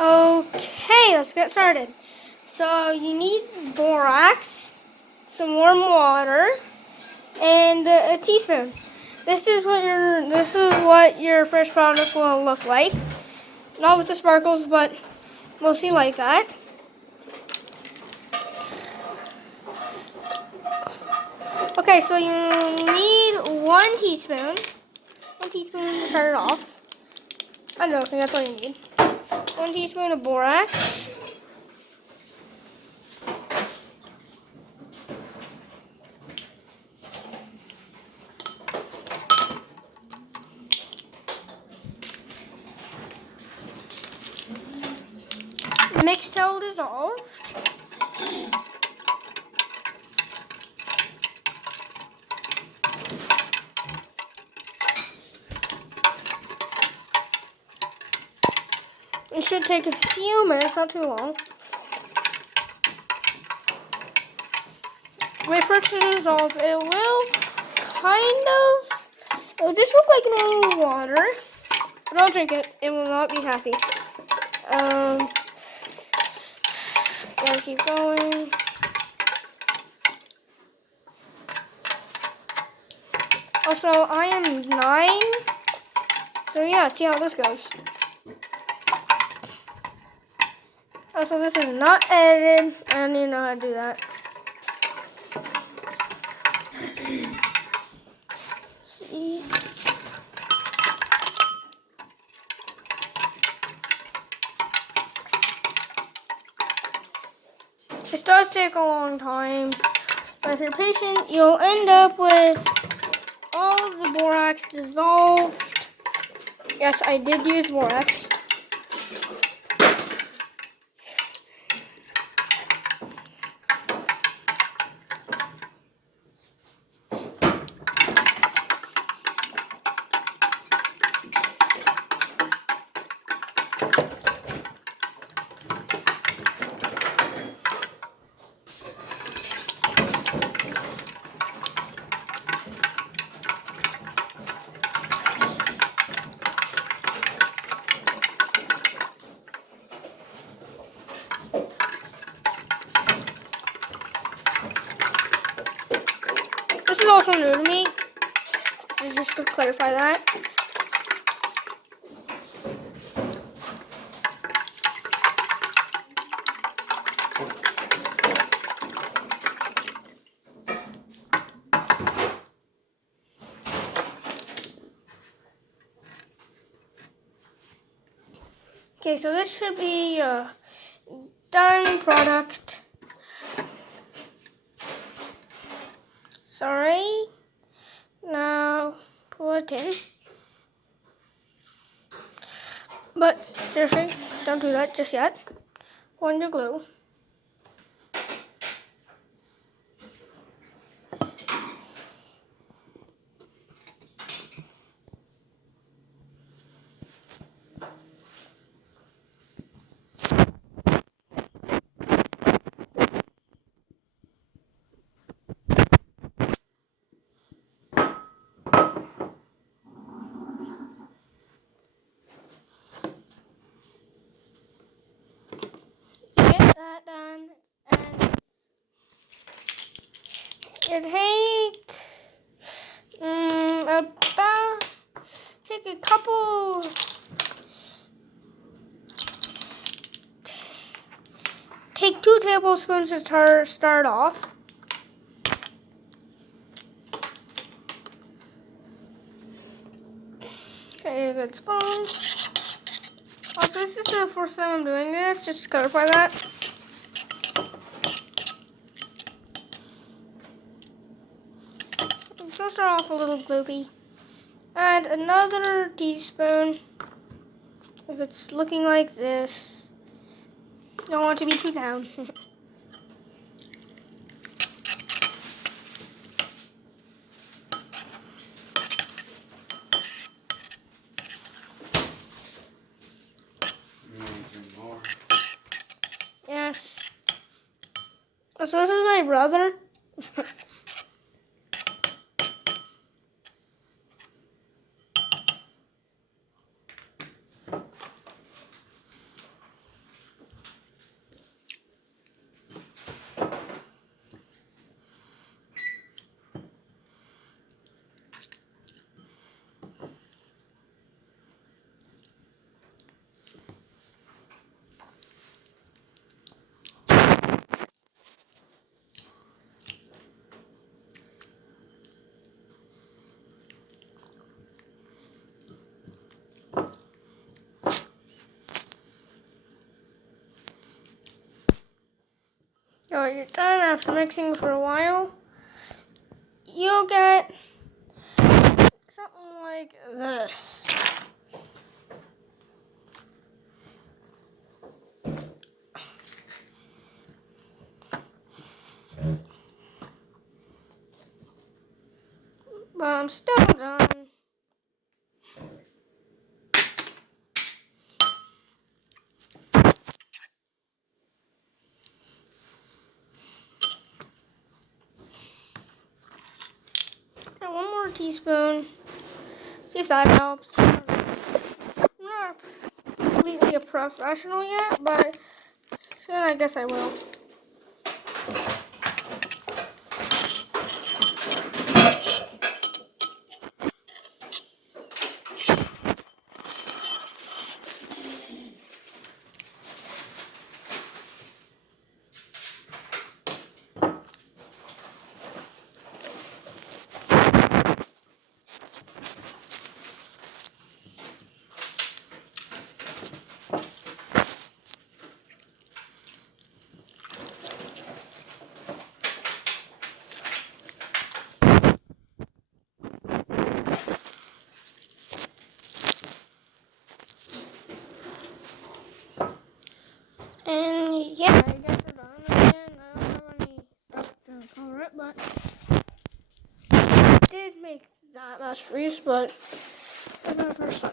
Okay, let's get started. So you need borax, some warm water, and a teaspoon. This is what your fresh product will look like. Not with the sparkles, but mostly like that. Okay, so you need 1 teaspoon. 1 teaspoon to start it off. I don't think that's all you need. 1 teaspoon of borax. Mix till dissolved. It should take a few minutes, not too long. Wait for it to dissolve. It will just look like normal water. But don't drink it. It will not be happy. Gotta keep going. Also, I am 9. So yeah, let's see how this goes. Also, this is not edited. I don't even know how to do that. See. This does take a long time, but if you're patient, you'll end up with all of the borax dissolved. Yes, I did use borax. This is also new to me, just to clarify that. Okay, so this should be a done product. Sorry. Now put it in. But seriously, don't do that just yet. On your glue. Get that done, and it take a couple. Take 2 tablespoons to start off. Okay, a good spoon. Also, this is the first time I'm doing this, just to clarify that. So start off a little gloopy. Add another teaspoon. If it's looking like this, don't want it to be too down. Yes. So this is my brother. Oh, you're done after mixing for a while. You'll get something like this. But I'm still done. Got one more teaspoon. See if that helps. I'm not completely a professional yet, but soon I guess I will. And yeah, I guess we're done again. I don't have any stuff to cover it, but I did make that much freeze, but that's not the first time.